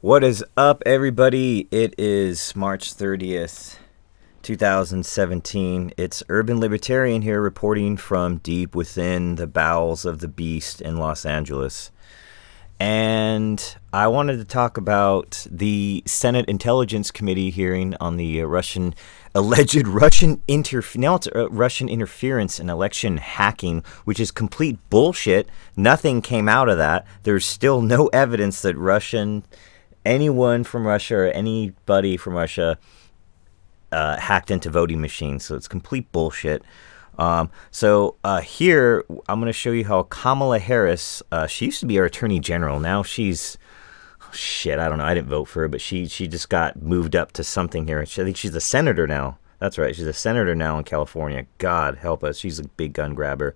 What is up, everybody? It is March 30th, 2017. It's Urban Libertarian here reporting from deep within the bowels of the beast in Los Angeles. And I wanted to talk about the Senate Intelligence Committee hearing on the alleged Russian interference in election hacking, which is complete bullshit. Nothing came out of that. There's still no evidence that anyone from Russia or anybody from Russia hacked into voting machines. So it's complete bullshit. Here I'm going to show you how Kamala Harris, she used to be our attorney general. Now she's, I don't know. I didn't vote for her, but she just got moved up to something here. I think she's a senator now. That's right. She's a senator now in California. God help us. She's a big gun grabber.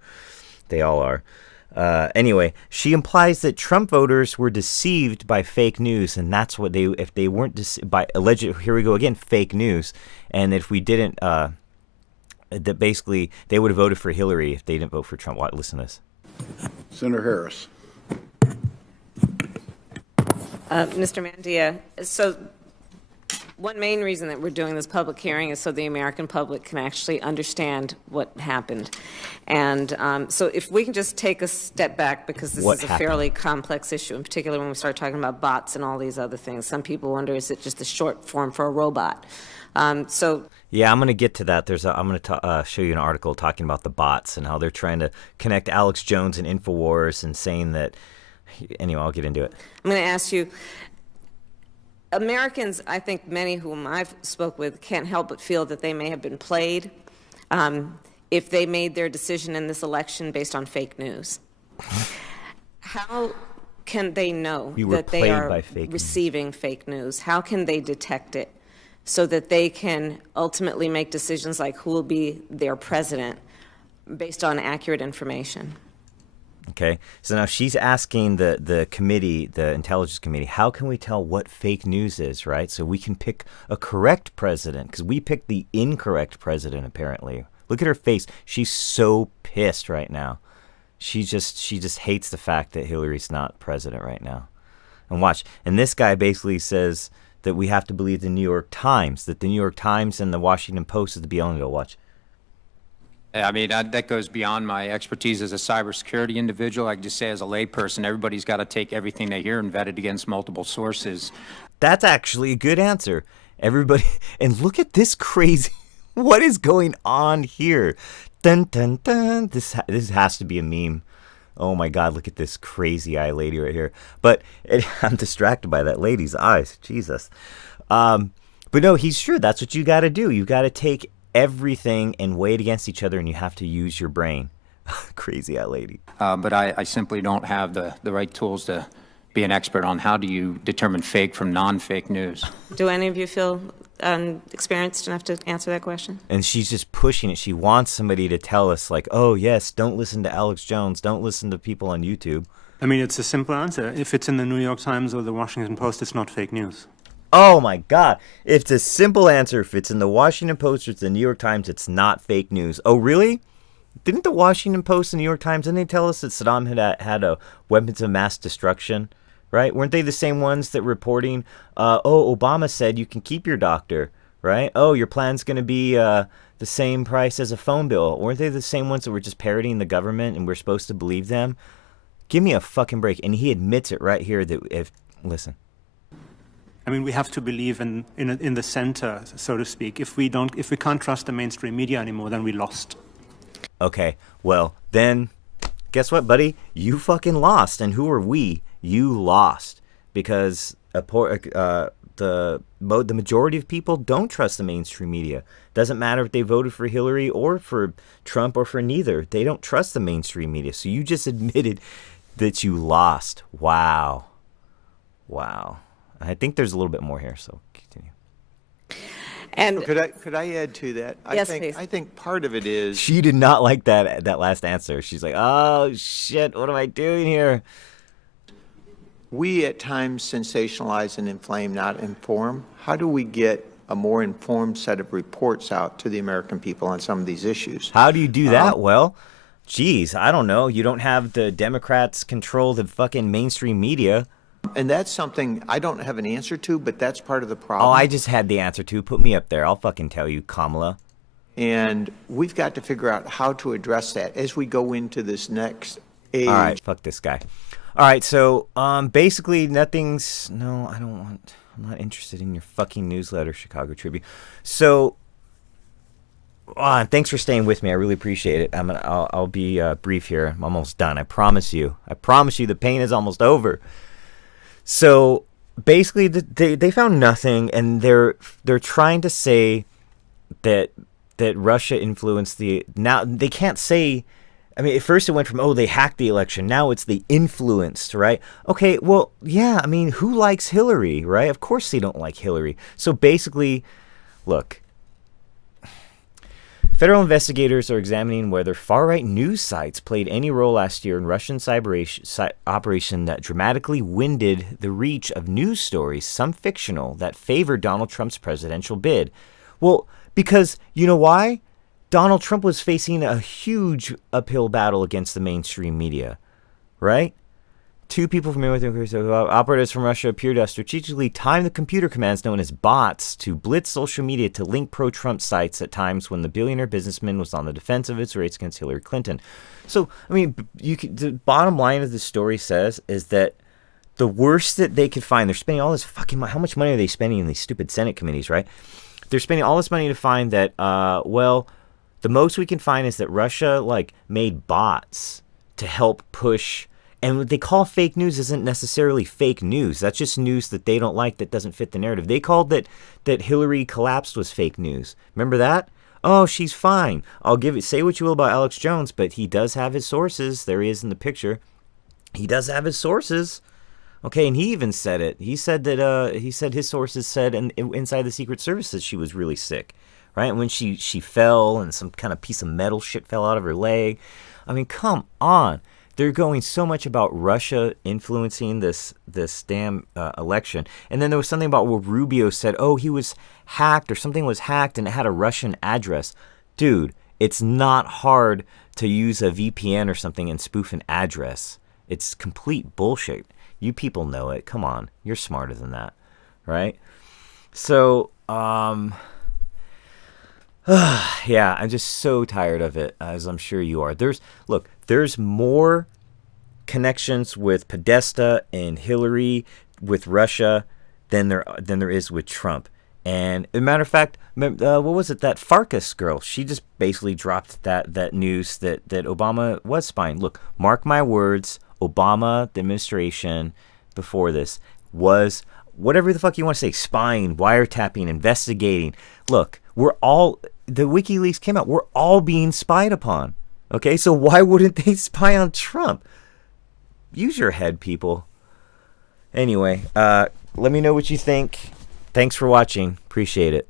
They all are. Anyway, she implies that Trump voters were deceived by fake news, and that's what if they weren't by alleged, here we go again, fake news, and if we didn't, that basically they would have voted for Hillary if they didn't vote for Trump. Listen to this. Senator Harris. Mr. Mandia, so one main reason that we're doing this public hearing is so the American public can actually understand what happened. And so if we can just take a step back, because this is a fairly complex issue, in particular when we start talking about bots and all these other things. Some people wonder, is it just a short form for a robot? Yeah, I'm going to get to that. I'm going to show you an article talking about the bots and how they're trying to connect Alex Jones and Infowars and saying that. Anyway, I'll get into it. I'm going to ask you, Americans, I think many whom I've spoke with, can't help but feel that they may have been played if they made their decision in this election based on fake news. How can they know that they are receiving fake news? How can they detect it so that they can ultimately make decisions like who will be their president based on accurate information? Okay, so now she's asking the committee, the intelligence committee, how can we tell what fake news is, right? So we can pick a correct president, because we picked the incorrect president, apparently. Look at her face. She's so pissed right now. She just hates the fact that Hillary's not president right now. And watch, and this guy basically says that we have to believe the New York Times, that the New York Times and the Washington Post is the be-all and go. Watch. I mean, that goes beyond my expertise as a cybersecurity individual. I can just say as a layperson, everybody's got to take everything they hear and vet it against multiple sources. That's actually a good answer. Everybody, and look at this crazy, what is going on here? Dun, dun, dun. This has to be a meme. Oh my God, look at this crazy eye lady right here. But I'm distracted by that lady's eyes. Jesus. But no, he's true. That's what you got to do. You got to take everything and weigh it against each other, and you have to use your brain. Crazy eye lady. But I simply don't have the right tools to be an expert on how do you determine fake from non-fake news. Do any of you feel experienced enough to answer that question? And she's just pushing it. She wants somebody to tell us, like, oh, yes, don't listen to Alex Jones. Don't listen to people on YouTube. I mean, it's a simple answer. If it's in the New York Times or the Washington Post, it's not fake news. Oh my God. It's a simple answer. If it's in the Washington Post or it's the New York Times, it's not fake news. Oh, really? Didn't the Washington Post and New York Times, didn't they tell us that Saddam had a weapons of mass destruction? Right? Weren't they the same ones that reporting, Obama said you can keep your doctor, right? Oh, your plan's going to be the same price as a phone bill. Weren't they the same ones that were just parroting the government and we're supposed to believe them? Give me a fucking break. And he admits it right here that listen. I mean, we have to believe in the center, so to speak. If we can't trust the mainstream media anymore, then we lost. Okay, well, then, guess what, buddy? You fucking lost. And who are we? You lost. Because the majority of people don't trust the mainstream media. Doesn't matter if they voted for Hillary or for Trump or for neither. They don't trust the mainstream media. So you just admitted that you lost. Wow. Wow. I think there's a little bit more here, so continue. And could I add to that? Yes, please. I think part of it is she did not like that last answer. She's like, "Oh shit, what am I doing here?" We at times sensationalize and inflame, not inform. How do we get a more informed set of reports out to the American people on some of these issues? How do you do that? Well, geez, I don't know. You don't have the Democrats control the fucking mainstream media. And that's something I don't have an answer to, but that's part of the problem. Oh, I just had the answer to. Put me up there. I'll fucking tell you, Kamala. And we've got to figure out how to address that as we go into this next age. All right, fuck this guy. All right, so basically nothing's. No, I don't want. I'm not interested in your fucking newsletter, Chicago Tribune. So, thanks for staying with me. I really appreciate it. I'll be brief here. I'm almost done. I promise you. I promise you, the pain is almost over. So basically, they found nothing, and they're trying to say that Russia influenced the. Now they can't say. I mean, at first it went from, they hacked the election. Now it's they influenced, right? Okay, well, yeah, I mean, who likes Hillary, right? Of course they don't like Hillary. So basically, look, federal investigators are examining whether far-right news sites played any role last year in Russian cyber operation that dramatically winded the reach of news stories, some fictional, that favored Donald Trump's presidential bid. Well, because, you know why? Donald Trump was facing a huge uphill battle against the mainstream media, right? Two people from operatives from Russia appear to strategically time the computer commands known as bots to blitz social media to link pro-Trump sites at times when the billionaire businessman was on the defense of its race against Hillary Clinton. So, I mean, the bottom line of the story says is that the worst that they could find, they're spending all this fucking money. How much money are they spending in these stupid Senate committees, right? They're spending all this money to find that, the most we can find is that Russia, made bots to help push. And what they call fake news isn't necessarily fake news. That's just news that they don't like that doesn't fit the narrative. They called that Hillary collapsed was fake news. Remember that? Oh, she's fine. Say what you will about Alex Jones, but he does have his sources. There he is in the picture. He does have his sources. Okay, and he even said it. He said that his sources said inside the Secret Service that she was really sick. Right? And when she fell and some kind of piece of metal shit fell out of her leg. I mean, come on. They're going so much about Russia influencing this damn election. And then there was something about where Rubio said, he was hacked or something was hacked and it had a Russian address. Dude, it's not hard to use a VPN or something and spoof an address. It's complete bullshit. You people know it. Come on. You're smarter than that. Right? So, yeah, I'm just so tired of it, as I'm sure you are. There's more connections with Podesta and Hillary with Russia than there is with Trump. And as a matter of fact, what was it? That Farkas girl, she just basically dropped that news that Obama was spying. Look, mark my words, Obama, the administration before this, was whatever the fuck you want to say, spying, wiretapping, investigating. Look, the WikiLeaks came out. We're all being spied upon. Okay, so why wouldn't they spy on Trump? Use your head, people. Anyway, let me know what you think. Thanks for watching. Appreciate it.